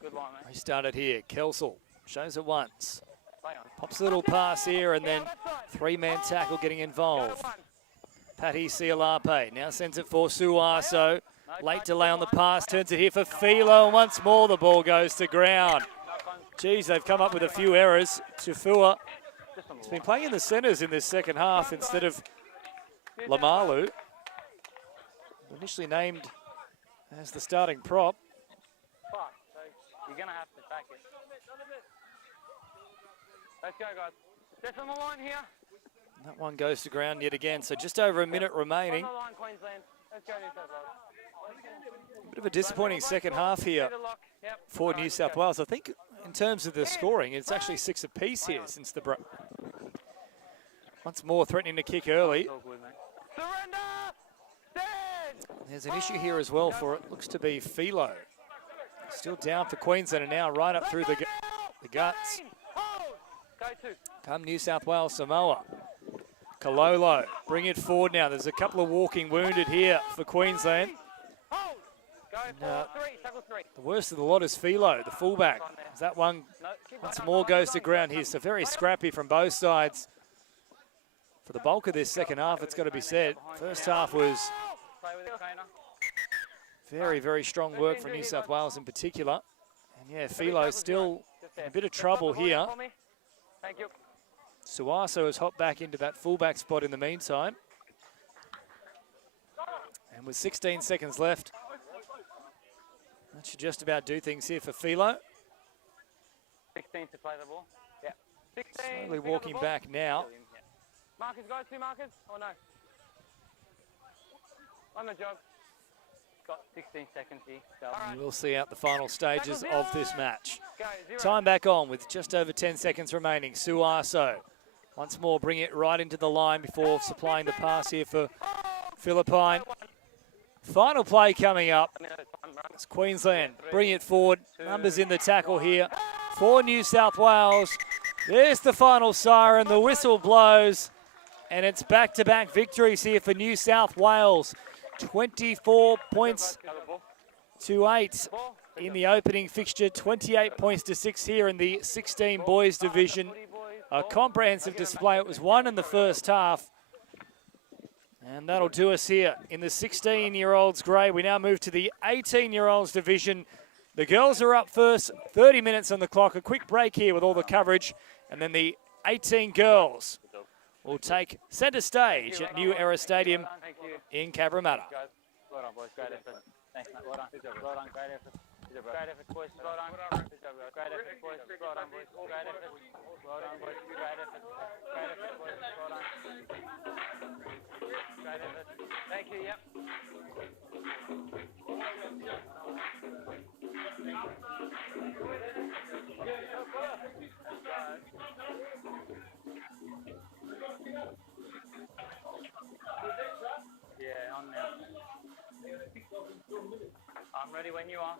Good line, mate. He started here. Kelsall shows it once. Play on. Pops a little pass here and then three-man tackle getting involved. Patty Sialape now sends it for Suaso. Late delay on the pass, turns it here for Philo, and once more the ball goes to ground. Geez, they've come up with a few errors. Tufua has been playing in the centres in this second half instead of Lamalu. Initially named as the starting prop. Fuck, so you're going to have to back it. Let's go, guys. Just on the line here. That one goes to ground yet again, so just over a minute remaining. On the line, Queensland. Let's go, New South Wales. Bit of a disappointing second half here for New South Wales. I think in terms of the scoring, it's actually 6 apiece here since the break. Once more threatening to kick early. Surrender! Stand! There's an issue here as well for it. Looks to be Philo. Still down for Queensland and now right up through the guts. Go to. Come New South Wales, Samoa. Kalolo, bring it forward now. There's a couple of walking wounded here for Queensland. Hold! Go for 3, tackle 3. The worst of the lot is Philo, the fullback. As that one once more goes to ground here. So very scrappy from both sides. For the bulk of this second half, it's got to be said. First half was very, very strong work from New South Wales in particular. And yeah, Philo still in a bit of trouble here. Thank you. Suaso has hopped back into that fullback spot in the meantime. And with 16 seconds left, that should just about do things here for Philo. 16 to play the ball. Yeah. 16. Slowly walking back now. Marcus, guys, 2 markers? Or no? On the job. Got 16 seconds here. So. And we'll see out the final stages of this match. Go, 0. Time back on with just over 10 seconds remaining. Suaso once more bring it right into the line before supplying the pass here for Philippine. Final play coming up. It's Queensland. Bring it forward. Numbers in the tackle here for New South Wales. There's the final siren. The whistle blows. And it's back-to-back victories here for New South Wales. 24 points to 8 in the opening fixture. 28 points to 6 here in the 16 boys division. A comprehensive display. It was 1 in the first half. And that'll do us here in the 16-year-olds grey. We now move to the 18-year-olds division. The girls are up first, 30 minutes on the clock. A quick break here with all the coverage. And then the 18 girls will take centre stage at New Era Stadium in Cabramatta. Well done, boys. Great effort. Thanks, mate. Well done. Well done. Great effort. Great effort, boys. Well done. Great effort, boys. Well done, boys. Great effort. Well done, boys. Great effort. Great effort, boys. Well done. Great effort. Thank you. Yep. Yeah, on now. I'm ready when you are.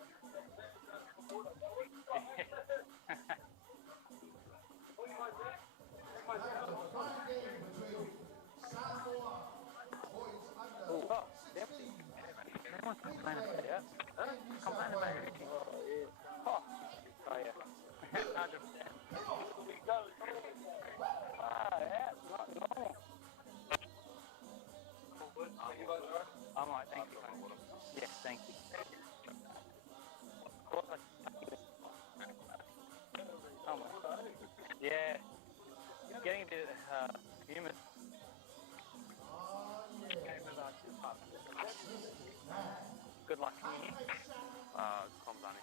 Everyone's complaining about it. Complaining about everything. Oh, yeah. 100%. Yeah, not normal. I'm alright, thank you. Yes, thank you. Oh my God. Yeah. It's getting a bit humid. Good luck. Can you hear? Calm down.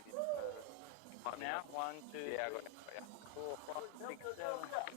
Now, 1, 2, yeah, I got it. 4, 5, 6, 7.